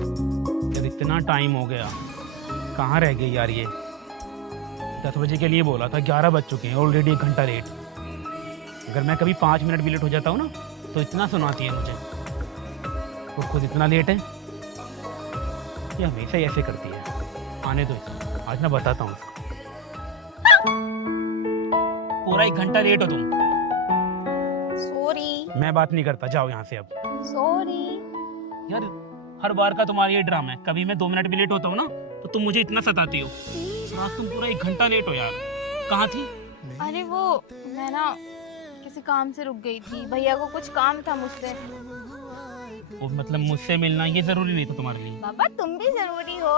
यार इतना टाइम हो गया, कहाँ रह गई यार ये। 10 बजे के लिए बोला था, 11 बज चुके हैं, ऑलरेडी 1 घंटा लेट। अगर मैं कभी 5 मिनट भी लेट हो जाता हूँ ना तो इतना सुनाती है मुझे। वो खुद इतना लेट है, ये हमेशा ही ऐसे करती है। आने दो, आज मैं बताता हूँ। पूरा 1 घंटा लेट हो तुम। सॉरी। मैं बात नहीं करता, जाओ यहाँ से अब। सॉरी। यार हर बार का तुम्हारा ये ड्रामा है, कभी मैं 2 मिनट भी लेट होता हूँ ना तो तुम मुझे इतना सताती हो। आज तुम पूरा 1 घंटा लेट हो यार, कहाँ थी? अरे वो मैं ना किसी काम से रुक गई थी, भैया को कुछ काम था मुझसे। वो मतलब मुझसे मिलना ये जरूरी नहीं था तुम्हारे लिए? बाबा तुम भी जरूरी हो,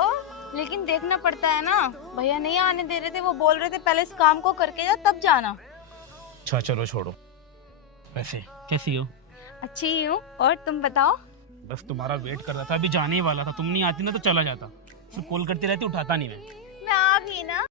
लेकिन देखना पड़ता है ना। भैया नहीं आने दे रहे थे, वो बोल रहे थे पहले इस काम को करके जा तब जाना। अच्छा चलो छोड़ो। वैसे कैसी हो? अच्छी ही हूँ, और तुम बताओ। बस तुम्हारा वेट कर रहा था, अभी जाने ही वाला था। तुम नहीं आती ना तो चला जाता, फिर कॉल करती रहती, उठाता नहीं मैं आ गई ना।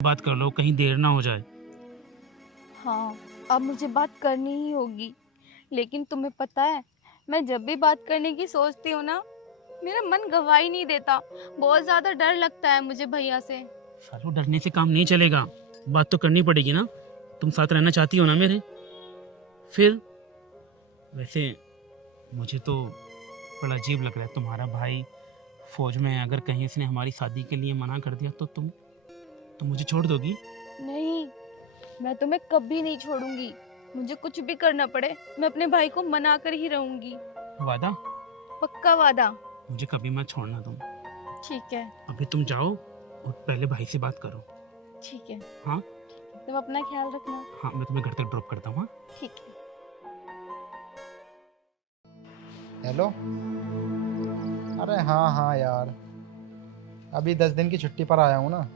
बात कर लो, कहीं देर ना हो जाए। हाँ, अब मुझे बात करनी ही होगी, लेकिन तुम्हें पता है मैं जब भी बात करने की सोचती हूँ ना, मेरा मन गवाही नहीं देता। बहुत ज्यादा डर लगता है मुझे भैया से। सालों डरने से काम नहीं चलेगा, बात तो करनी पड़ेगी ना। तुम साथ रहना चाहती हो ना मेरे? फिर वैसे मुझे तो बड़ा अजीब लग रहा है, तुम्हारा भाई फौज में है, अगर कहीं इसने हमारी शादी के लिए मना कर दिया तो तुम मुझे छोड़ दोगी? नहीं, मैं तुम्हें कभी नहीं छोड़ूंगी। मुझे कुछ भी करना पड़े, मैं अपने भाई को मना कर ही रहूंगी। वादा? पक्का वादा। मुझे कभी मत छोड़ना तुम। ठीक है। अभी तुम जाओ और पहले भाई से बात करो। ठीक है। हाँ तुम अपना ख्याल रखना। हाँ, मैं तुम्हें घर तक ड्रॉप करता हूँ। हाँ ठीक है। हेलो। अरे हाँ हाँ यार, अभी 10 दिन की छुट्टी पर आया हूँ ना।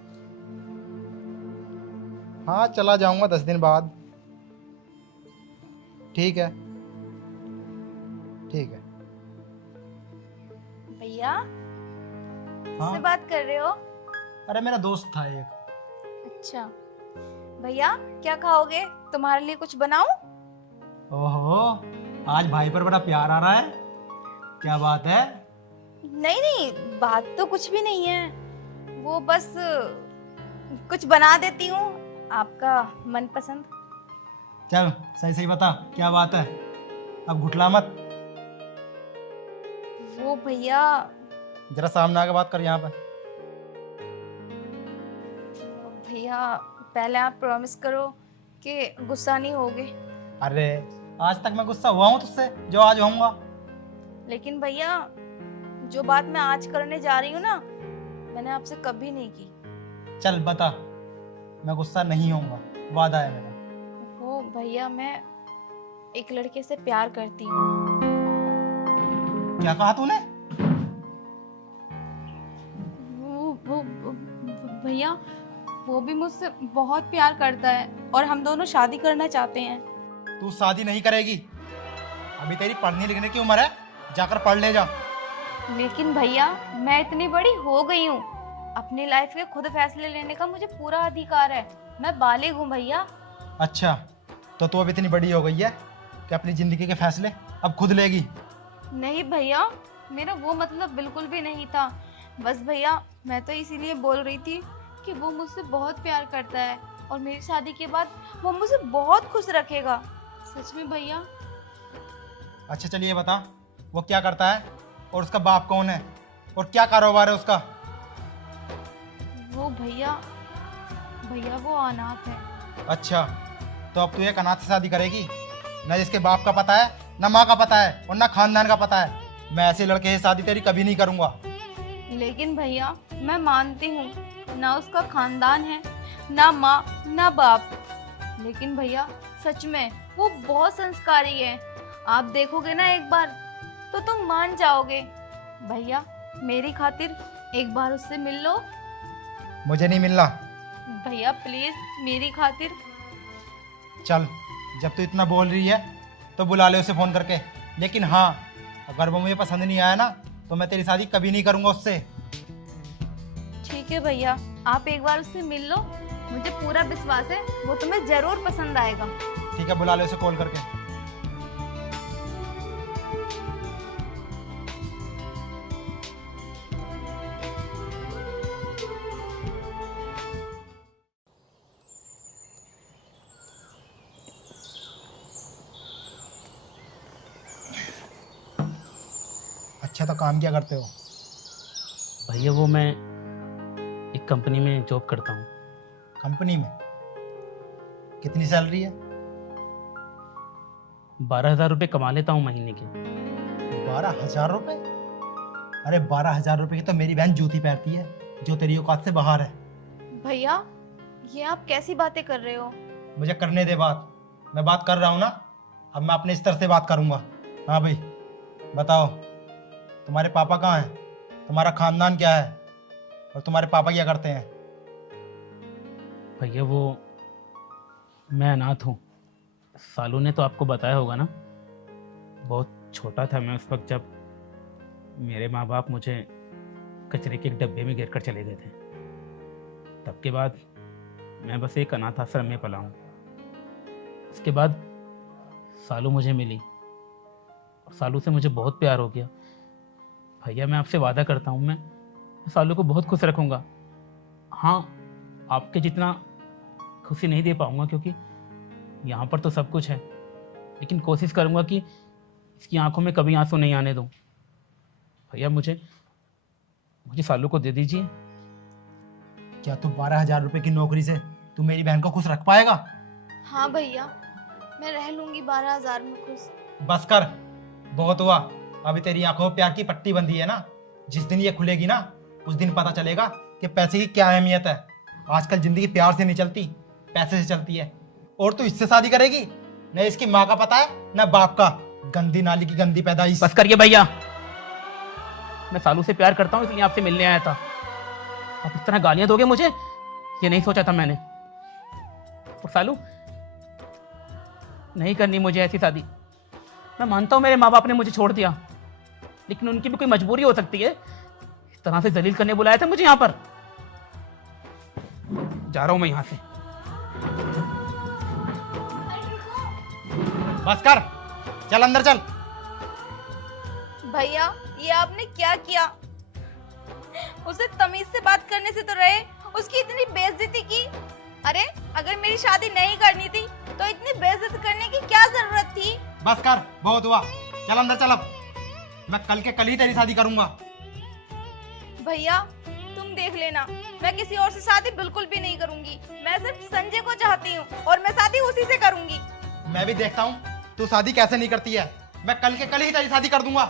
हाँ चला जाऊँगा 10 दिन बाद। ठीक है ठीक है। भैया हाँ से बात कर रहे हो? अरे मेरा दोस्त था एक। अच्छा भैया, क्या खाओगे? तुम्हारे लिए कुछ बनाऊं? ओहो, आज भाई पर बड़ा प्यार आ रहा है, क्या बात है? नहीं नहीं, बात तो कुछ भी नहीं है, वो बस कुछ बना देती हूँ आपका मनपसंद। चल सही सही बता, क्या बात है, अब घुटला मत। वो भैया, जरा सामने आके बात कर यहाँ पे। भैया पहले आप प्रॉमिस करो कि गुस्सा नहीं होगे। अरे आज तक मैं गुस्सा हुआ हूँ तुझसे जो आज होऊंगा? लेकिन भैया, जो बात मैं आज करने जा रही हूँ ना, मैंने आपसे कभी नहीं की। चल बता, मैं गुस्सा नहीं होऊंगा, वादा है मेरा। वो भैया, मैं एक लड़के से प्यार करती हूँ। क्या कहा तूने? वो भैया, वो भी मुझसे बहुत प्यार करता है और हम दोनों शादी करना चाहते हैं। तू शादी नहीं करेगी, अभी तेरी पढ़ने लिखने की उम्र है, जाकर पढ़ ले जा। लेकिन भैया, मैं इतनी बड़ी हो गई हूँ, अपनी लाइफ के खुद फैसले लेने का मुझे पूरा अधिकार है। मैं बालिग हूँ भैया। अच्छा, तो तू अब इतनी बड़ी हो गई है कि अपनी जिंदगी के फैसले अब खुद लेगी? नहीं भैया, मेरा वो मतलब बिल्कुल भी नहीं था। बस भैया, मैं तो इसीलिए बोल रही थी कि वो मुझसे बहुत प्यार करता है और मेरी शादी के बाद वो मुझे बहुत खुश रखेगा। सच में भैया। अच्छा चलिए बता, वो क्या करता है? और उसका बाप कौन है और क्या कारोबार है उसका? वो भैया भैया वो अनाथ है। अच्छा, तो अब तू एक अनाथ से शादी करेगी? ना जिसके बाप का पता है, ना माँ का पता है और ना खानदान का पता है। मैं ऐसे लड़के से शादी तेरी कभी नहीं करूंगा। लेकिन भैया मैं मानती हूँ ना उसका खानदान है, ना माँ ना बाप, लेकिन भैया सच में वो बहुत संस्कारी है। आप देखोगे ना एक बार तो तुम मान जाओगे। भैया मेरी खातिर एक बार उससे मिल लो। मुझे नहीं मिलना। भैया प्लीज मेरी खातिर। चल, जब तू इतना बोल रही है तो बुला ले उसे फ़ोन करके। लेकिन हाँ, अगर वो मुझे पसंद नहीं आया ना तो मैं तेरी शादी कभी नहीं करूंगा उससे। ठीक है भैया, आप एक बार उससे मिल लो, मुझे पूरा विश्वास है वो तुम्हें जरूर पसंद आएगा। ठीक है, बुला ले उसे कॉल करके। अच्छा, तो काम क्या करते हो? भैया वो मैं एक कंपनी में जॉब करता हूँ। कंपनी में? कितनी सैलरी है? 12,000 रुपये कमा लेता हूँ महीने के। 12,000 रुपये? अरे 12,000 रुपये की तो मेरी बहन जूती पहनती है, जो तेरी औकात से बाहर है। भैया ये आप कैसी बातें कर रहे हो? मुझे करने दे बात। मैं बात कर रहा हूँ ना, अब मैं अपने स्तर से बात करूँगा। हाँ भाई, बताओ तुम्हारे पापा कहाँ हैं, तुम्हारा खानदान क्या है और तुम्हारे पापा क्या करते हैं? भैया वो मैं अनाथ हूँ। सालू ने तो आपको बताया होगा ना, बहुत छोटा था मैं उस वक्त जब मेरे माँ बाप मुझे कचरे के एक डब्बे में गिर कर चले गए थे। तब के बाद मैं बस एक अनाथ आश्रम में पला हूँ। उसके बाद सालू मुझे मिली और सालू से मुझे बहुत प्यार हो गया। भैया मैं आपसे वादा करता हूँ मैं सालू को बहुत खुश रखूँगा। हाँ, आपके जितना खुशी नहीं दे पाऊँगा क्योंकि यहाँ पर तो सब कुछ है, लेकिन कोशिश करूँगा कि इसकी आंखों में कभी आंसू नहीं आने दूँ। भैया मुझे सालू को दे दीजिए। क्या तू 12,000 रुपये की नौकरी से तू मेरी बहन को खुश रख पाएगा? हाँ भैया मैं रह लूंगी 12,000 में खुश। बस कर, बहुत हुआ। अभी तेरी आंखों में प्यार की पट्टी बंधी है ना, जिस दिन ये खुलेगी ना उस दिन पता चलेगा कि पैसे की क्या अहमियत है। आजकल जिंदगी प्यार से नहीं चलती, पैसे से चलती है। और तू इससे शादी करेगी? न इसकी माँ का पता है न बाप का। गंदी नाली की गंदी पैदाइश। बस करिए भैया, मैं सालू से प्यार करता हूँ इसलिए आपसे मिलने आया था। आप इस तरह गालियां दोगे मुझे, ये नहीं सोचा था मैंने। और सालू नहीं करनी मुझे ऐसी शादी। मैं मानता हूँ मेरे माँ बाप ने मुझे छोड़ दिया, लेकिन उनकी भी कोई मजबूरी हो सकती है। इस तरह से जलील करने बुलाया था मुझे यहाँ पर। जा रहा हूँ मैं यहाँ से। बस कर, चल अंदर चल। भैया ये आपने क्या किया? उसे तमीज से बात करने से तो रहे, उसकी इतनी बेइज्जती की। अरे अगर मेरी शादी नहीं करनी थी तो इतनी बेइज्जत करने की क्या जरूरत थी? बस कर, बहुत हुआ। चल अंदर चल। अब मैं कल के कल ही तेरी शादी करूंगा। भैया तुम देख लेना, मैं किसी और से शादी बिल्कुल भी नहीं करूंगी। मैं सिर्फ संजय को चाहती हूँ और मैं शादी उसी से करूंगी। मैं भी देखता हूँ तू शादी कैसे नहीं करती है। मैं कल के कल ही तेरी शादी कर दूंगा।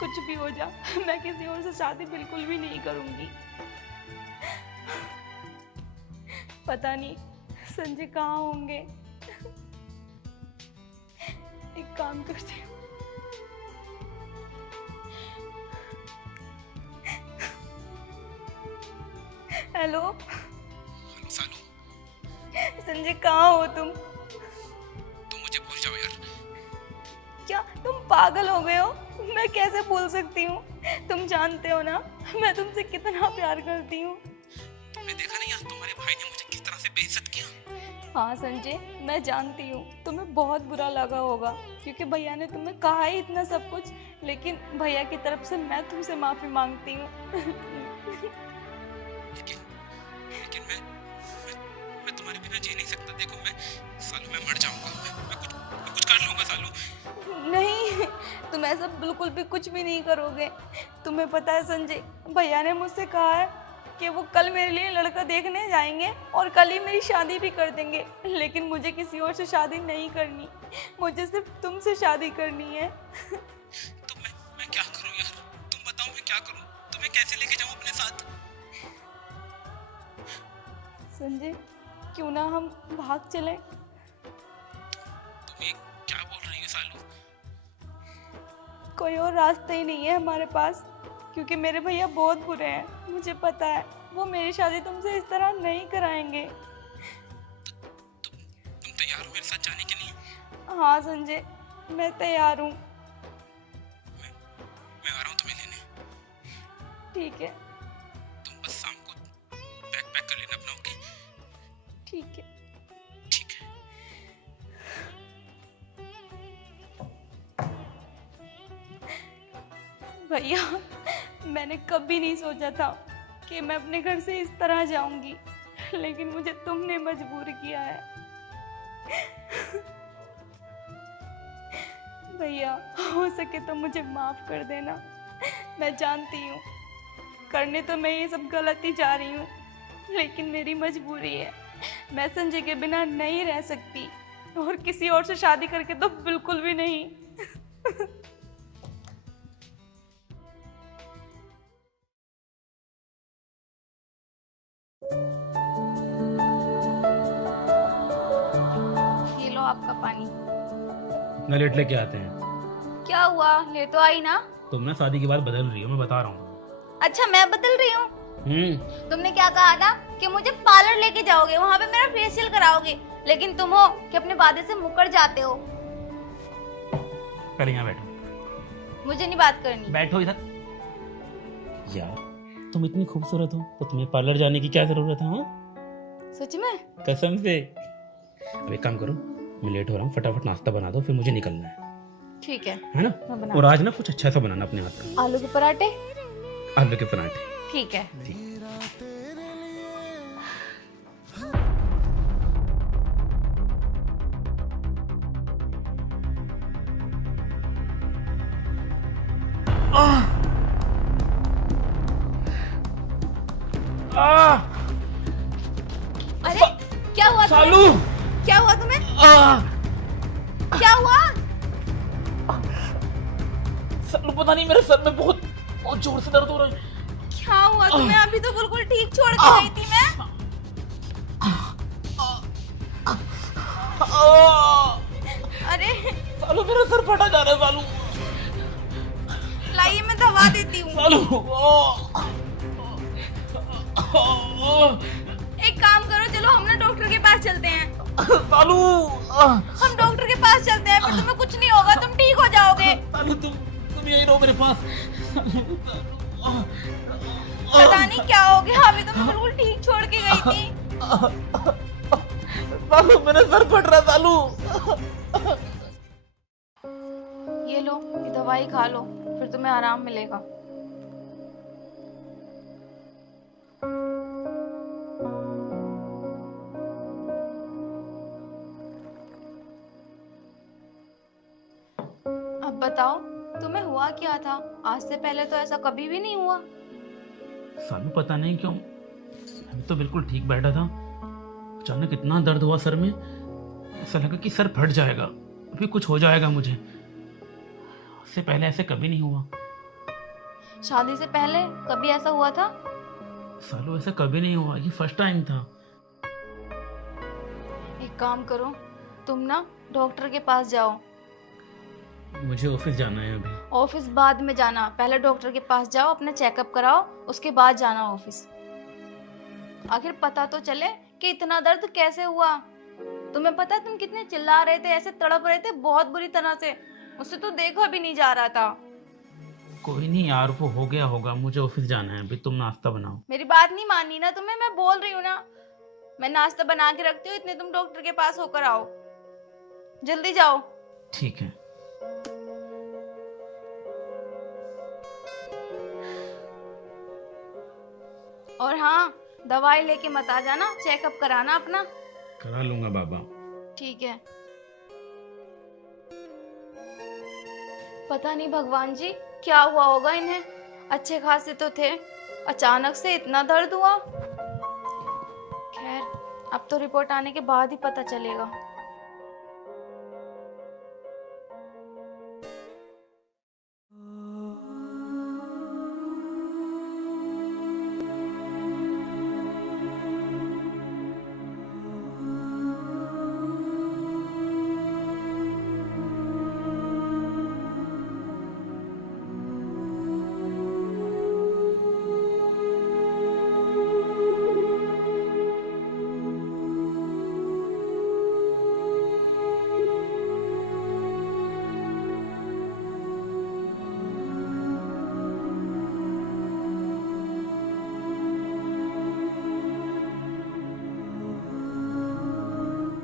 कुछ भी हो जा, मैं किसी और से शादी बिल्कुल भी नहीं करूंगी। पता नहीं संजय कहाँ होंगे। एक काम करती हूँ, हेलो संजय कहाँ हो तुम? मुझे भूल जाओ यार। क्या तुम पागल हो गए हो? मैं कैसे भूल सकती हूँ? तुम जानते हो ना मैं तुमसे कितना प्यार करती हूँ। तुमने देखा नहीं यार, तुम्हारे भाई ने मुझे किस तरह से बेइज्जत किया। हाँ संजय मैं जानती हूँ तुम्हें बहुत बुरा लगा होगा, क्योंकि भैया ने तुम्हें कहा ही इतना सब कुछ, लेकिन भैया की तरफ से मैं तुमसे माफी मांगती हूँ। लेकिन मैं तुम्हारे बिना जी नहीं सकता। देखो सालू मैं मर जाऊंगा। मैं कुछ कर लूंगा सालू। नहीं, तुम ऐसा बिल्कुल भी कुछ भी नहीं करोगे। तुम्हें पता है संजय, भैया ने मुझसे कहा है कि वो कल मेरे लिए लड़का देखने जाएंगे और कल ही मेरी शादी भी कर देंगे। लेकिन मुझे किसी और से शादी नहीं करनी, मुझे सिर्फ तुमसे शादी करनी है। तो मैं क्या करूं यार? तुम बताओ मैं क्या करूं? तुम्हें कैसे लेके जाऊं अपने साथ? संजय, क्यों ना हम भाग चलें? तुम ये क्या बोल रही हो सालू? कोई और रास्ता ही नहीं है हमारे पास, क्योंकि मेरे भैया बहुत बुरे हैं। मुझे पता है वो मेरी शादी तुमसे इस तरह नहीं कराएंगे। तुम तैयार हो मेरे साथ जाने के लिए? हाँ संजय, मैं तैयार हूँ। मैं आ रहा हूँ तुम्हें लेने। ठीक है। तुम बस शाम को पैक कर लेना अपना। ओके? ठीक है। ठीक है। भैया, मैंने कभी नहीं सोचा था कि मैं अपने घर से इस तरह जाऊंगी, लेकिन मुझे तुमने मजबूर किया है। भैया, हो सके तो मुझे माफ कर देना। मैं जानती हूँ करने तो मैं ये सब गलत ही जा रही हूँ, लेकिन मेरी मजबूरी है। मैं संजय के बिना नहीं रह सकती, और किसी और से शादी करके तो बिल्कुल भी नहीं। ये लो आपका पानी। इतना लेट लेके आते हैं? क्या हुआ, ले तो आई ना। तुम ना शादी के बाद बदल रही हो, मैं बता रहा हूँ। अच्छा, मैं बदल रही हूँ? तुमने क्या कहा था कि मुझे पार्लर लेके जाओगे, वहाँ पे मेरा फेशियल कराओगे, लेकिन तुम हो कि अपने वादे से मुकर जाते हो। पहले यहाँ बैठो। मुझे नहीं बात करनी। बैठो इधर। यार तुम इतनी खूबसूरत हो तो तुम्हें पार्लर जाने की क्या जरूरत है? हाँ सच में? कसम से। अब एक काम करो, मैं लेट हो रहा हूँ, फटाफट नाश्ता बना दो, फिर मुझे निकलना ठीक है है ना? मैं बना। और आज ना कुछ अच्छा सा बनाना अपने हाथ का। आलू के पराठे? आलू के पराठे। ठीक है। ठीक। अरे क्या हुआ सालू, तुम्हें? क्या हुआ तुम्हें? क्या हुआ? सालू पता नहीं, मेरे सर में बहुत जोर से दर्द हो रहा है। क्या हुआ तुम्हें? अभी तो बिल्कुल ठीक छोड़ के गई थी मैं। अरे सालू मेरा सर फटा जा रहा है। सालू लाइए, मैं दवा देती हूँ। सालू एक काम करो, चलो हम ना डॉक्टर के पास चलते हैं। सालू हम डॉक्टर के पास चलते हैं, फिर तुम्हें कुछ नहीं होगा, तुम ठीक हो जाओगे। सालू तुम यहीं रहो मेरे पास। पता नहीं क्या हो गया, अभी तो मैं बिल्कुल ठीक छोड़ के गई थी। सालू मेरा सर फट रहा है। सालू ये लो, ये दवाई खा लो, फिर तुम्हें आराम मिलेगा। अब बताओ, तुम्हें हुआ क्या था? आज से पहले तो ऐसा कभी भी नहीं हुआ। सालू पता नहीं क्यों, मैं तो बिल्कुल ठीक बैठा था, अचानक इतना दर्द हुआ सर में, ऐसा लगा कि सर फट जाएगा, अभी कुछ हो जाएगा मुझे। इससे पहले ऐसे कभी नहीं हुआ। शादी से पहले कभी ऐसा हुआ था? सालू ऐसा कभी नहीं हुआ, ये फर्स्ट टाइम था। एक काम करो, तुम ना डॉक्टर के पास जाओ। मुझे ऑफिस जाना है अभी। ऑफिस बाद में जाना, पहले डॉक्टर के पास जाओ, अपना चेकअप कराओ, उसके बाद जाना ऑफिस। आखिर पता तो चले कि इतना दर्द कैसे हुआ। तुम्हें पता है तुम कितने चिल्ला रहे थे, ऐसे तड़प रहे थे बहुत बुरी तरह से, मुझसे तो देखा भी नहीं जा रहा था। कोई नहीं यार, वो हो गया होगा, मुझे ऑफिस जाना है अभी। तुम नाश्ता बनाओ। मेरी बात नहीं माननी ना तुम्हें, मैं बोल रही हूँ ना, मैं नाश्ता बना के रखती हूँ, इतने तुम डॉक्टर के पास होकर आओ, जल्दी जाओ। ठीक है। और हाँ, दवाई लेके मत आ जाना, चेकअप कराना अपना। करा लूंगा बाबा। ठीक है। पता नहीं भगवान जी क्या हुआ होगा इन्हें, अच्छे खासे तो थे, अचानक से इतना दर्द हुआ। खैर, अब तो रिपोर्ट आने के बाद ही पता चलेगा।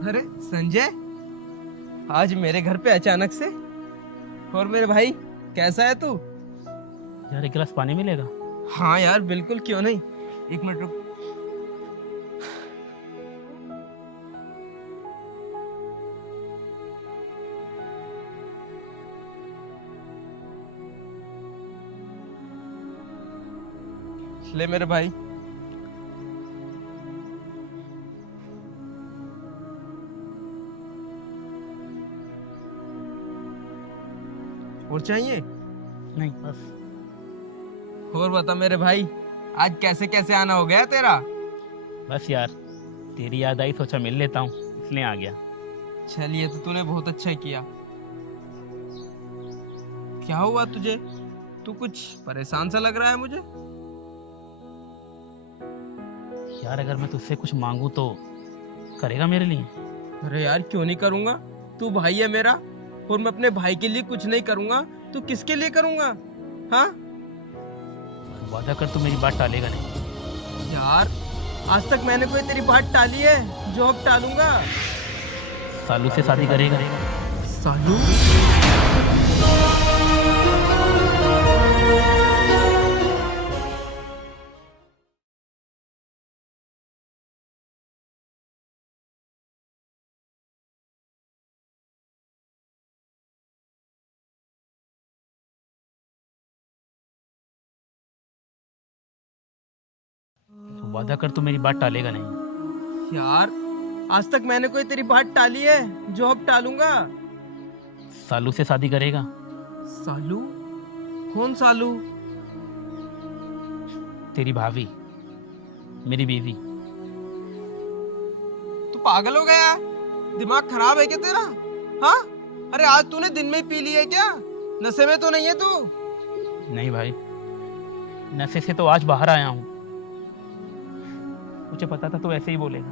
अरे संजय, आज मेरे घर पे अचानक से। और मेरे भाई, कैसा है तू? यार एक गिलास पानी मिलेगा? हाँ यार बिल्कुल, क्यों नहीं। एक मिनट रुक। ले मेरे भाई। और चाहिए? नहीं बस। और बता मेरे भाई, आज कैसे कैसे आना हो गया तेरा? बस यार, तेरी याद आई, सोचा मिल लेता हूँ, इसलिए आ गया। चलिए, तो तूने बहुत अच्छा किया। क्या हुआ तुझे? तू कुछ परेशान सा लग रहा है मुझे। यार अगर मैं तुझसे कुछ मांगू तो करेगा मेरे लिए? अरे यार क्यों नहीं करूंगा, तू भाई है मेरा। और मैं अपने भाई के लिए कुछ नहीं करूंगा तो किसके लिए करूंगा? हाँ वादा कर, तू मेरी बात टालेगा नहीं। यार, आज तक मैंने कोई तेरी बात टाली है जो अब टालूंगा? सालू से शादी करेगा? सालू? वादा कर, तू मेरी बात टालेगा नहीं। यार, आज तक मैंने कोई तेरी बात टाली है जो अब टालूंगा? सालू से शादी करेगा? सालू? कौन सालू? तेरी भाभी, मेरी बीवी। तू पागल हो गया? दिमाग खराब है क्या तेरा? हाँ? अरे आज तूने दिन में ही पी ली है क्या? नशे में तो नहीं है तू? नहीं भाई, नशे से तो आज बाहर आया हूँ। मुझे पता था तू ऐसे ही बोलेगा,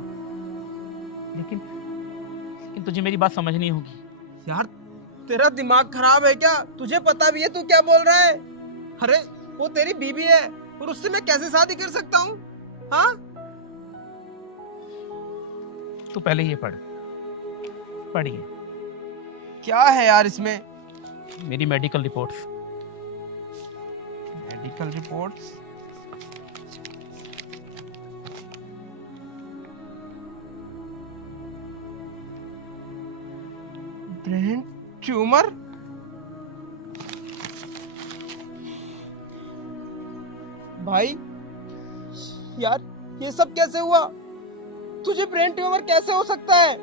लेकिन तुझे मेरी बात समझनी होगी। यार, तेरा दिमाग खराब है क्या? तुझे पता भी है तू क्या बोल रहा है? अरे वो तेरी बीवी है और उससे मैं कैसे शादी कर सकता हूँ? हाँ? तू पहले ये पढ़िए। क्या है यार इसमें? मेरी medical reports. Medical reports? Brain tumour? भाई यार, ये सब कैसे हुआ? तुझे ब्रेन ट्यूमर कैसे हो सकता है?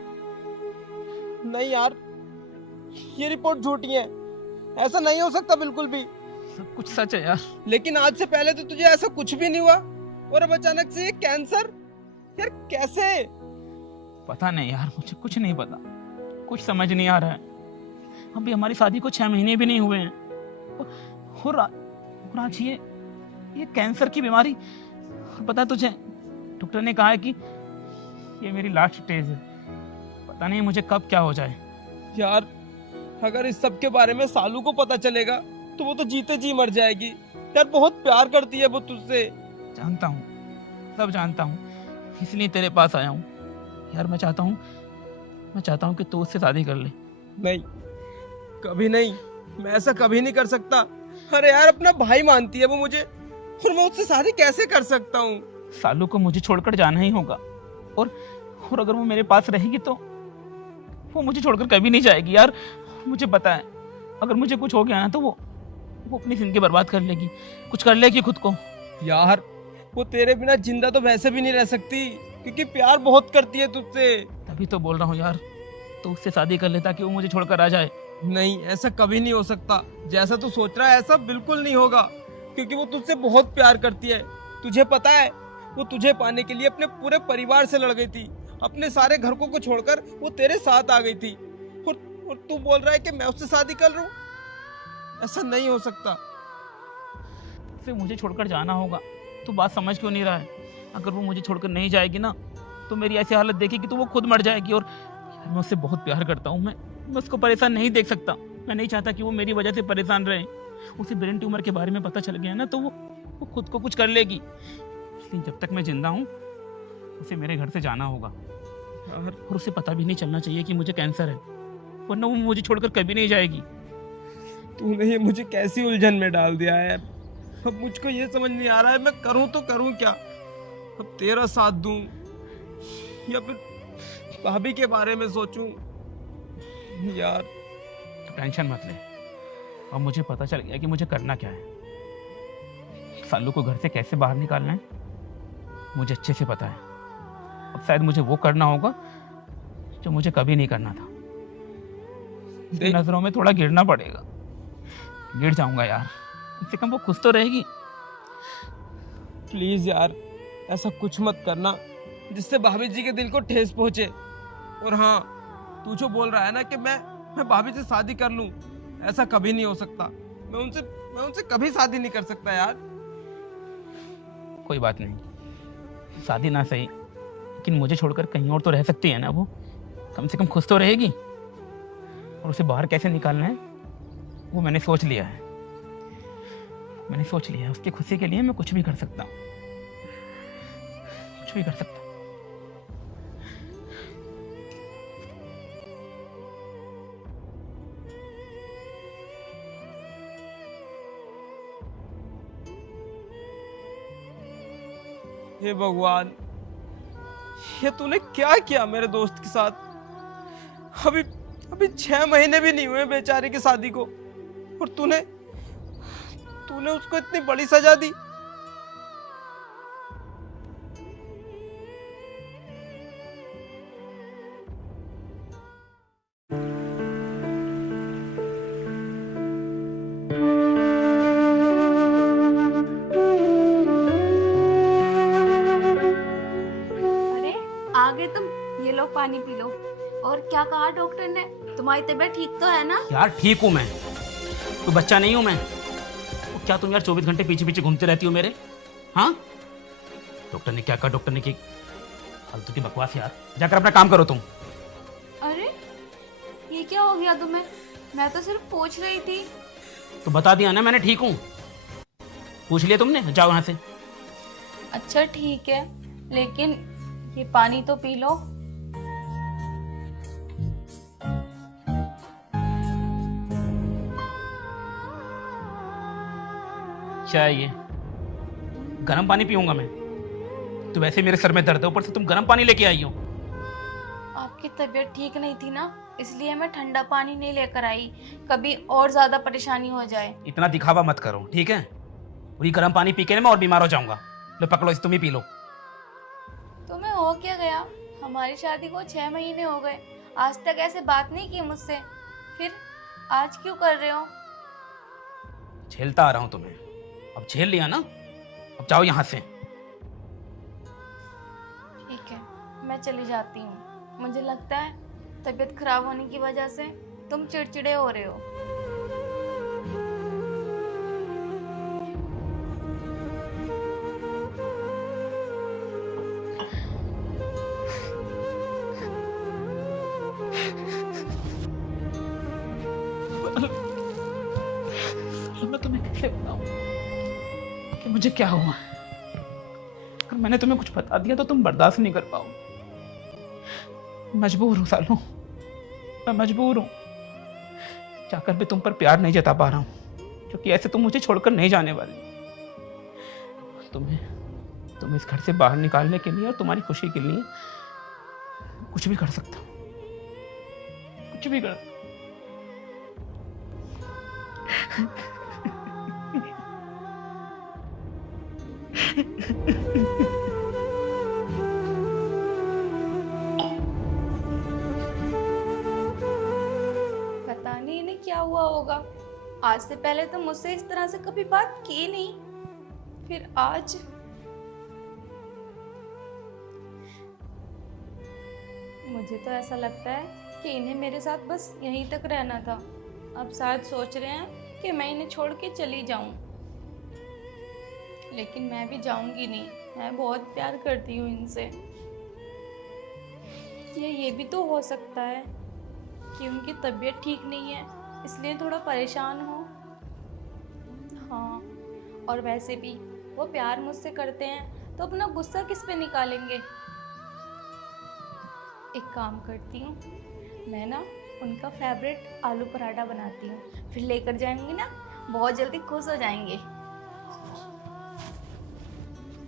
नहीं यार, ये रिपोर्ट झूठी है। ऐसा नहीं हो सकता बिल्कुल भी। सब कुछ सच है यार। लेकिन आज से पहले तो तुझे ऐसा कुछ भी नहीं हुआ, और अब अचानक से ये कैंसर? यार कैसे? पता नहीं यार, मुझे कुछ नहीं पता, कुछ समझ नहीं आ रहा है। अभी हमारी शादी को 6 महीने भी नहीं हुए हैं, और आज ये कैंसर की बीमारी। और पता है तुझे, डॉक्टर ने कहा है कि ये मेरी लास्ट स्टेज है। पता नहीं मुझे कब क्या हो जाए। यार, अगर इस सब के बारे में सालू को पता चलेगा तो वो तो जीते जी मर जाएगी। यार बहुत प्यार करती है वो तुझसे। जानता हूँ, सब जानता हूँ, इसलिए तेरे पास आया हूँ। यार मैं चाहता हूँ कि तू उससे शादी कर ले। नहीं, कभी नहीं, मैं ऐसा कभी नहीं कर सकता। अरे यार, अपना भाई मानती है वो मुझे, और मैं उससे शादी कैसे कर सकता हूँ? सालू को मुझे छोड़कर जाना ही होगा। और अगर वो मेरे पास रहेगी तो वो मुझे छोड़कर कभी नहीं जाएगी यार। मुझे पता है अगर मुझे कुछ हो गया ना तो वो अपनी जिंदगी बर्बाद कर लेगी, कुछ कर लेगी खुद को। यार वो तेरे बिना जिंदा तो वैसे भी नहीं रह सकती, क्योंकि प्यार बहुत करती है तुझसे। तभी तो बोल रहा हूँ यार, तो उससे शादी कर ले ताकि वो मुझे छोड़कर आ जाए। नहीं, ऐसा कभी नहीं हो सकता। जैसा तू सोच रहा है ऐसा बिल्कुल नहीं होगा, क्योंकि वो तुझसे बहुत प्यार करती है। तुझे पता है वो तुझे पाने के लिए अपने पूरे परिवार से लड़ गई थी, अपने सारे घर को छोड़कर वो तेरे साथ आ गई थी। और तू बोल रहा है कि मैं उससे शादी कर लूं? ऐसा नहीं हो सकता। फिर मुझे छोड़कर जाना होगा। तू बात समझ क्यों नहीं रहा है? अगर वो मुझे छोड़कर नहीं जाएगी ना तो मेरी ऐसी हालत देखेगी तो वो खुद मर जाएगी। और यार मैं उससे बहुत प्यार करता हूँ। मैं उसको परेशान नहीं देख सकता। मैं नहीं चाहता कि वो मेरी वजह से परेशान रहे। उसे ब्रेन ट्यूमर के बारे में पता चल गया ना तो वो खुद को कुछ कर लेगी। इसलिए जब तक मैं जिंदा हूँ उसे मेरे घर से जाना होगा। और उसे पता भी नहीं चलना चाहिए कि मुझे कैंसर है, वरना वो मुझे छोड़कर कभी नहीं जाएगी। तूने ये मुझे कैसी उलझन में डाल दिया है। अब मुझको ये समझ नहीं आ रहा है मैं करूं तो करूं क्या। अब तेरा साथ दूं या फिर भाभी के बारे में सोचूं। यार टेंशन मत ले, अब मुझे पता चल गया कि मुझे करना क्या है। सालू को घर से कैसे बाहर निकालना है मुझे अच्छे से पता है। अब शायद मुझे वो करना होगा जो मुझे कभी नहीं करना था। उसकी नजरों में थोड़ा गिरना पड़ेगा। गिर जाऊंगा यार, कम से कम वो खुश तो रहेगी। प्लीज यार ऐसा कुछ मत करना जिससे भाभी जी के दिल को ठेस पहुंचे। और हाँ, तू जो बोल रहा है ना कि मैं भाभी से शादी कर लूं, ऐसा कभी नहीं हो सकता। मैं उनसे कभी शादी नहीं कर सकता यार। कोई बात नहीं, शादी ना सही लेकिन मुझे छोड़कर कहीं और तो रह सकती है ना। वो कम से कम खुश तो रहेगी। और उसे बाहर कैसे निकालना है वो मैंने सोच लिया है। उसकी खुशी के लिए मैं कुछ भी कर सकता हूँ, कुछ भी कर सकता हूँ। हे भगवान, ये तूने क्या किया मेरे दोस्त के साथ। अभी 6 महीने भी नहीं हुए बेचारे की शादी को, और तूने उसको इतनी बड़ी सजा दी। अरे आ गए तुम, ये लो पानी पी लो। और क्या कहा डॉक्टर ने? तुम्हारी तबीयत ठीक तो है ना? यार ठीक हूँ मैं, तू बच्चा नहीं हूँ मैं। तो क्या तुम यार 24 घंटे पीछे पीछे घूमते रहती हो मेरे? हाँ, डॉक्टर ने क्या कहा? डॉक्टर ने की फालतू की बकवास। यार जाकर अपना काम करो तुम। अरे ये क्या हो गया तुम्हें? मैं तो सिर्फ पूछ रही थी। तो बता दिया ना मैंने ठीक हूँ। पूछ लिया तुमने, जाओ यहाँ से। अच्छा ठीक है, लेकिन ये पानी तो पी लो। क्या है ये? गर्म पानी पीऊंगा मैं? तो वैसे मेरे सर में दर्द है, ऊपर से तुम गर्म पानी लेके आई हो। आपकी तबीयत ठीक नहीं थी ना, इसलिए मैं ठंडा पानी नहीं लेकर आई, कभी और ज्यादा परेशानी हो जाए। इतना दिखावा मत करो ठीक है? वही गर्म पानी पी के मैं और बीमार हो जाऊंगा। लो पकड़ो इसे, तुम ही पी लो। तुम्हें हो क्या गया? हमारी शादी को 6 महीने हो गए, आज तक ऐसे बात नहीं की मुझसे, फिर आज क्यों कर रहे हो? झेलता आ रहा हूं तुम्हें, अब झेल लिया ना, अब जाओ यहाँ से। ठीक है, मैं चली जाती हूँ। मुझे लगता है तबीयत खराब होने की वजह से तुम चिड़चिड़े हो रहे हो। मैं तुम्हें कैसे बताऊं कि मुझे क्या हुआ? अगर मैंने तुम्हें कुछ बता दिया तो तुम बर्दाश्त नहीं कर पाओ। मजबूर हूं सालू, मैं मजबूर हूं। चाहकर भी तुम पर प्यार नहीं जता पा रहा हूं, क्योंकि ऐसे तुम मुझे छोड़कर नहीं जाने वाली। तुम्हें इस घर से बाहर निकालने के लिए और तुम्हारी खुशी के लिए कुछ भी कर सकता हूँ, कुछ भी कर। पता नहीं इन्हें क्या हुआ होगा। आज से पहले तो मुझसे इस तरह से कभी बात की नहीं, फिर आज मुझे तो ऐसा लगता है कि इन्हें मेरे साथ बस यहीं तक रहना था। अब शायद सोच रहे हैं कि मैं इन्हें छोड़ के चली जाऊं, लेकिन मैं भी जाऊंगी नहीं। मैं बहुत प्यार करती हूँ इनसे। ये भी तो हो सकता है कि उनकी तबीयत ठीक नहीं है, इसलिए थोड़ा परेशान हो। हाँ, और वैसे भी वो प्यार मुझसे करते हैं तो अपना गुस्सा किस पे निकालेंगे। एक काम करती हूँ, मैं ना उनका फेवरेट आलू पराठा बनाती हूँ, फिर लेकर जाएंगी ना, बहुत जल्दी खुश हो जाएंगे।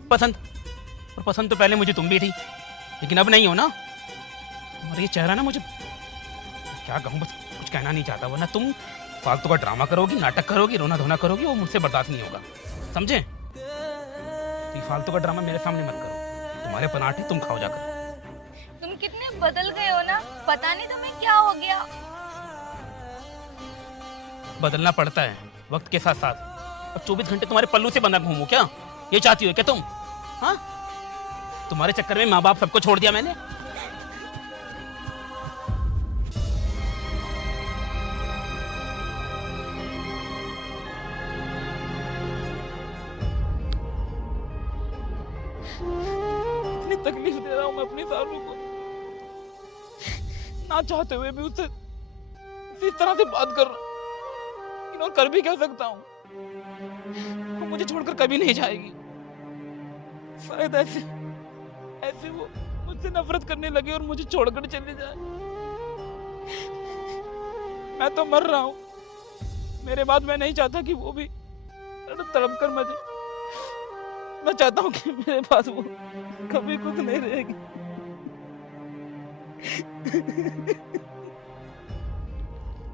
पसंद, और पसंद तो पहले मुझे तुम भी थी, लेकिन अब नहीं हो ना। तुम्हारा ये चेहरा ना, मुझे क्या कहूँ, बस कुछ कहना नहीं चाहता, वरना तुम फालतू का ड्रामा करोगी, नाटक करोगी, रोना धोना करोगी, वो मुझसे बर्दाश्त नहीं होगा, समझे? तो ये फालतू का ड्रामा मेरे सामने मत करो। तुम्हारे पराठे तुम खाओ जाकर। तुम कितने बदल गए हो ना, पता नहीं तुम्हें क्या हो गया। बदलना पड़ता है वक्त के साथ साथ। अब 24 घंटे तुम्हारे पल्लू से बंधा घूमूं क्या? ये चाहती हो क्या तुम? हाँ, तुम्हारे चक्कर में माँ बाप सबको छोड़ दिया मैंने। इतनी तकलीफ दे रहा हूं मैं अपनी सालू को, ना चाहते हुए भी उससे इस तरह से बात कर रहा हूं, लेकिन और कर भी क्या सकता हूं? वो मुझे छोड़कर कभी नहीं जाएगी। शायद ऐसे वो मुझसे नफरत करने लगे और मुझे छोड़कर चले जाए। मैं तो मर रहा हूं, मेरे बाद मैं नहीं चाहता कि वो भी तड़प तड़प कर मरे। मैं चाहता हूं कि मेरे पास वो कभी कुछ नहीं रहेगी।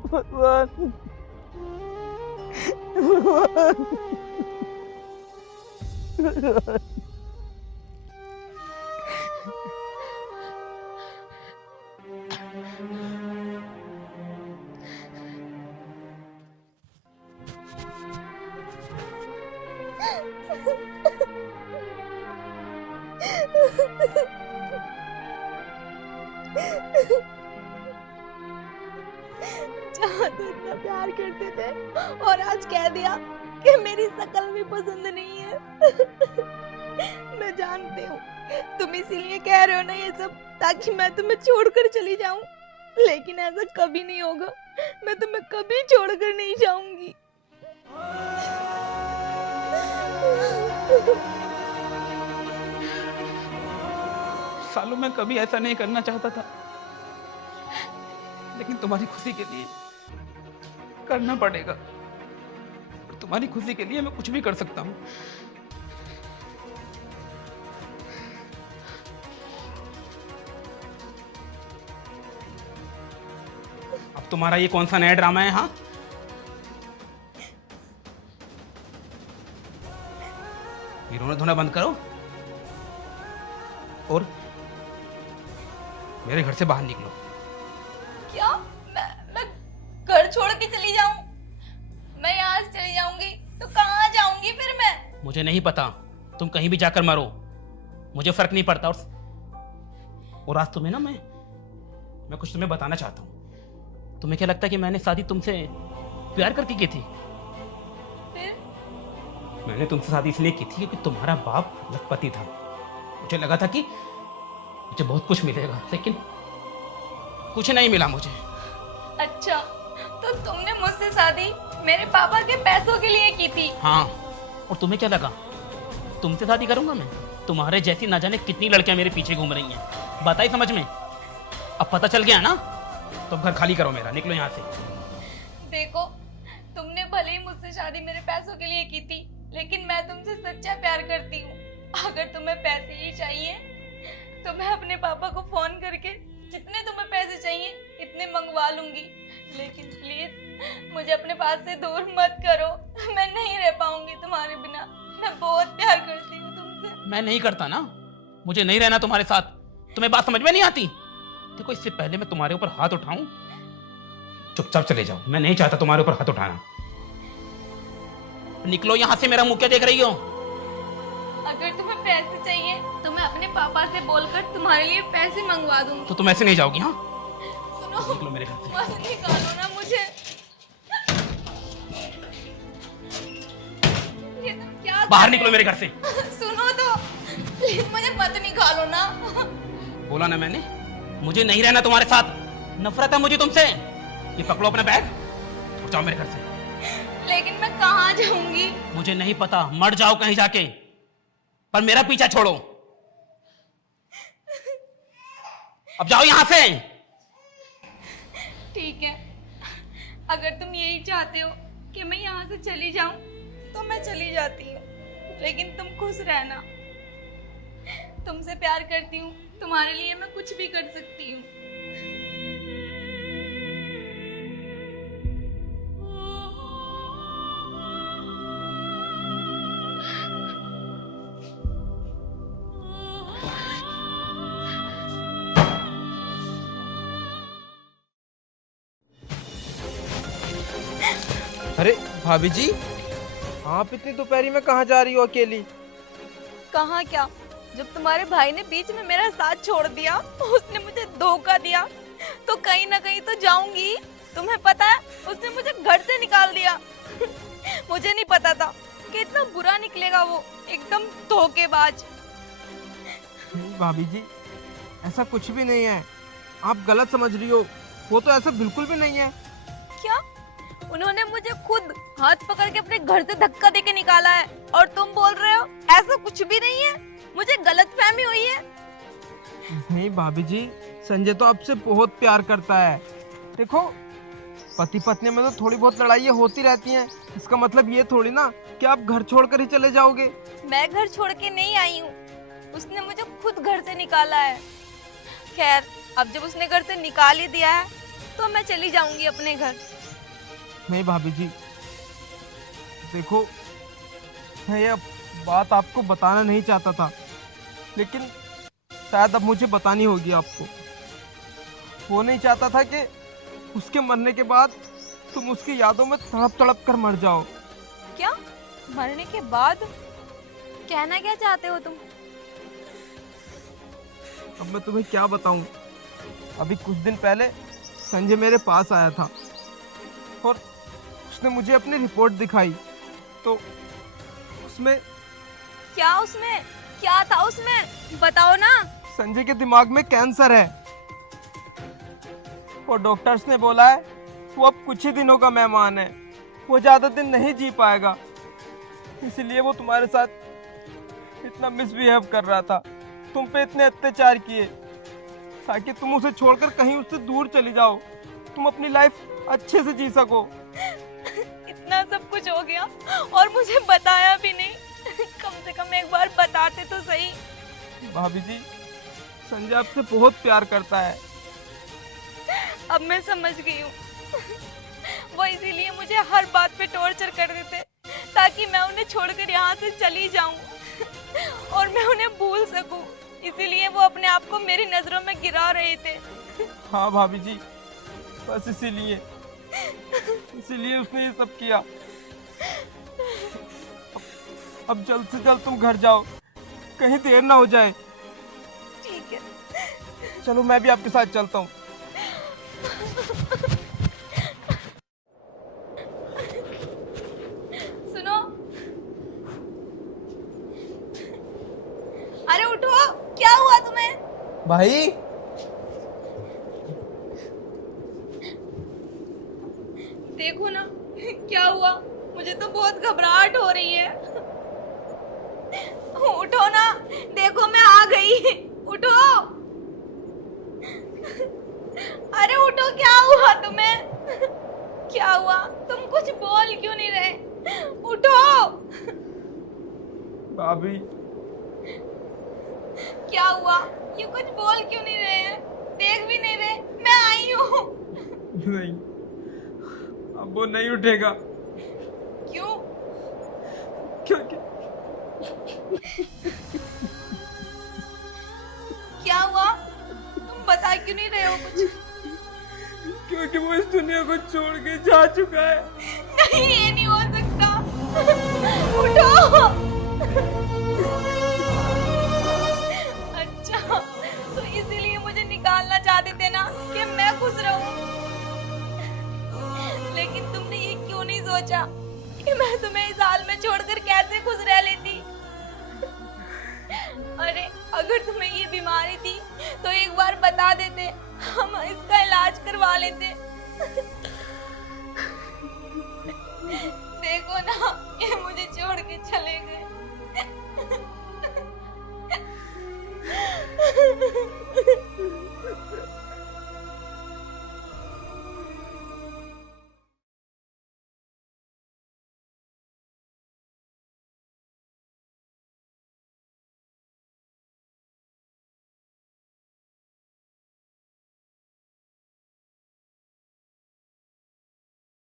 भगवान, भगवान, भगवान। जहाँ तो इतना प्यार करते थे और आज कह दिया कि मेरी शक्ल भी पसंद नहीं है। मैं जानती हूँ तुम इसीलिए कह रहे हो ना ये सब, ताकि मैं तुम्हें छोड़कर चली जाऊं, लेकिन ऐसा कभी नहीं होगा। मैं तुम्हें कभी छोड़कर नहीं जाऊंगी। सालों में कभी ऐसा नहीं करना चाहता था, लेकिन तुम्हारी खुशी के लिए करना पड़ेगा। और तुम्हारी खुशी के लिए मैं कुछ भी कर सकता हूँ। अब तुम्हारा ये कौन सा नया ड्रामा है? हाँ, ये रोना धोना बंद करो और मेरे घर से बाहर निकलो। क्या मैं घर छोड़ के चली जाऊं? मैं यहाँ से चली जाऊंगी तो कहाँ जाऊंगी फिर मैं? मुझे नहीं पता, तुम कहीं भी जाकर मरो, मुझे फर्क नहीं पड़ता। और आज तुम्हें ना मैं कुछ तुम्हें बताना चाहता हूँ। तुम्हें क्या लगता है कि मैंने शादी तुमसे प्यार करके की थी? फिर मैंने तुमसे शादी इसलिए की थी क्योंकि तुम्हारा बाप लखपति था। मुझे लगा था कि मुझे बहुत कुछ मिलेगा, लेकिन कुछ नहीं मिला मुझे। अच्छा, तो तुमने मुझसे शादी मेरे पापा के पैसों के लिए की थी? हाँ, और तुम्हें क्या लगा तुमसे शादी करूंगा मैं? तुम्हारे जैसी ना जाने कितनी लड़कियां मेरे पीछे घूम रही हैं, बताई समझ में? अब पता चल गया ना, तो घर खाली करो मेरा, निकलो यहाँ से। देखो, तुमने भले ही मुझसे शादी मेरे पैसों के लिए की थी, लेकिन मैं तुमसे सच्चा प्यार करती हूँ। अगर तुम्हें पैसे ही चाहिए तो मैं अपने पापा को फोन करके जितने तुम्हें पैसे चाहिए इतने मंगवा लूंगी, लेकिन प्लीज मुझे अपने पास से दूर मत करो। मैं नहीं रह पाऊंगी तुम्हारे बिना। मैं बहुत प्यार करती हूँ तुमसे। मैं नहीं करता ना, मुझे नहीं रहना तुम्हारे साथ। तुम्हें बात समझ में नहीं आती? देखो, इससे पहले मैं तुम्हारे ऊपर हाथ उठाऊं, चुपचाप चले जाओ। मैं नहीं चाहता तुम्हारे ऊपर हाथ उठाना। निकलो यहाँ से। मेरा मुंह क्या देख रही हो? अगर तुम्हें पैसे चाहिए तो मैं अपने पापा से बोलकर तुम्हारे लिए पैसे मंगवा दूंगी। तो तुम ऐसे नहीं जाओगी? हाँ, सुनो, निकलो मेरे घर से। मत निकालो ना मुझे। ये तुम क्या बाहर कर निकलो मेरे घर से। रहे हो? सुनो तो, प्लीज मुझे मत निकालो ना। बोला ना मैंने, मुझे नहीं रहना तुम्हारे साथ। नफरत है मुझे तुमसे। ये पकड़ो अपना बैग और जाओ मेरे घर से। लेकिन मैं कहाँ जाऊंगी? मुझे नहीं पता, मर जाओ कहीं जाके, पर मेरा पीछा छोड़ो। अब जाओ यहां से। ठीक है, अगर तुम यही चाहते हो कि मैं यहाँ से चली जाऊं तो मैं चली जाती हूँ, लेकिन तुम खुश रहना। तुमसे प्यार करती हूँ, तुम्हारे लिए मैं कुछ भी कर सकती हूँ। अरे भाभी जी, आप इतनी दोपहरी में कहाँ जा रही हो अकेली? कहाँ क्या, जब तुम्हारे भाई ने बीच में मेरा साथ छोड़ दिया, उसने मुझे धोखा दिया, तो कहीं ना कहीं तो जाऊंगी। तुम्हें पता है, उसने मुझे घर से निकाल दिया। मुझे नहीं पता था कि इतना बुरा निकलेगा वो, एकदम धोखेबाज। नहीं भाभी जी, ऐसा कुछ भी नहीं है। आप गलत समझ रही हो, वो तो ऐसा बिल्कुल भी नहीं है। क्या? उन्होंने मुझे खुद हाथ पकड़ के अपने घर से धक्का देके निकाला है, और तुम बोल रहे हो ऐसा कुछ भी नहीं है? मुझे गलतफहमी हुई है। नहीं भाभी जी, संजय तो आपसे बहुत प्यार करता है। देखो, पति पत्नी में तो थोड़ी बहुत लड़ाइयाँ होती रहती हैं। इसका मतलब ये थोड़ी ना कि आप घर छोड़कर ही चले जाओगे। मैं घर छोड़ के नहीं आई हूँ, उसने मुझे खुद घर से निकाला है। खैर, अब जब उसने घर से निकाल ही दिया है तो मैं चली जाऊंगी अपने घर। नहीं भाभी जी, देखो, मैं ये बात आपको बताना नहीं चाहता था, लेकिन शायद अब मुझे बतानी होगी आपको। वो नहीं चाहता था कि उसके मरने के बाद तुम उसकी यादों में तड़प तड़प कर मर जाओ। क्या? मरने के बाद? कहना क्या चाहते हो तुम? अब मैं तुम्हें क्या बताऊं। अभी कुछ दिन पहले संजय मेरे पास आया था और उसने मुझे अपनी रिपोर्ट दिखाई, तो उसमें उसमें क्या था? उसमें बताओ ना। संजय के दिमाग में कैंसर है और डॉक्टर्स ने बोला है वो अब कुछ ही दिनों का मेहमान है, वो ज्यादा दिन नहीं जी पाएगा। इसलिए वो तुम्हारे साथ इतना मिसबिहेव कर रहा था, तुम पे इतने अत्याचार किए, ताकि तुम उसे छोड़कर कहीं उससे दूर चली जाओ, तुम अपनी लाइफ अच्छे से जी सको। इतना सब कुछ हो गया और मुझे बताया भी नहीं। कम से कम एक बार बताते तो सही। भाभी जी, संजय आपसे बहुत प्यार करता है। अब मैं समझ गई हूँ। वो इसीलिए मुझे हर बात पे टॉर्चर कर देते, ताकि मैं उन्हें छोड़कर यहाँ से चली जाऊँ और मैं उन्हें भूल सकूँ। इसीलिए वो अपने आप को मेरी नजरों में गिरा रहे थे। हाँ भाभी जी, बस इसीलिए उसने ये सब किया। अब जल्द से जल्द तुम घर जाओ, कहीं देर ना हो जाए। ठीक है, चलो मैं भी आपके साथ चलता हूँ। सुनो, अरे उठो, क्या हुआ तुम्हें? भाई, देखो ना क्या हुआ, मुझे तो बहुत घबराहट हो रही है। उठो ना, देखो मैं आ गई। उठो, अरे उठो, क्या हुआ तुम्हें? क्या हुआ? तुम कुछ बोल क्यों नहीं रहे? उठो। भाभी, क्या हुआ? ये कुछ बोल क्यों नहीं रहे हैं? देख भी नहीं रहे? मैं आई हूँ। नहीं, अब वो नहीं उठेगा। क्यों? क्योंकि क्या हुआ? तुम बता क्यों नहीं रहे हो कुछ? क्योंकि वो इस दुनिया को छोड़ के जा चुका है। नहीं, ये नहीं हो सकता। उठो। अच्छा, तो इसीलिए मुझे निकालना चाहते थे ना कि मैं खुश रहूं। लेकिन तुमने ये क्यों नहीं सोचा कि मैं तुम्हें इस हाल में छोड़कर कैसे खुश रह लेती? अरे, अगर तुम्हें ये बीमारी थी तो एक बार बता देते, हम इसका इलाज करवा लेते। देखो ना, ये मुझे छोड़ के चले गए।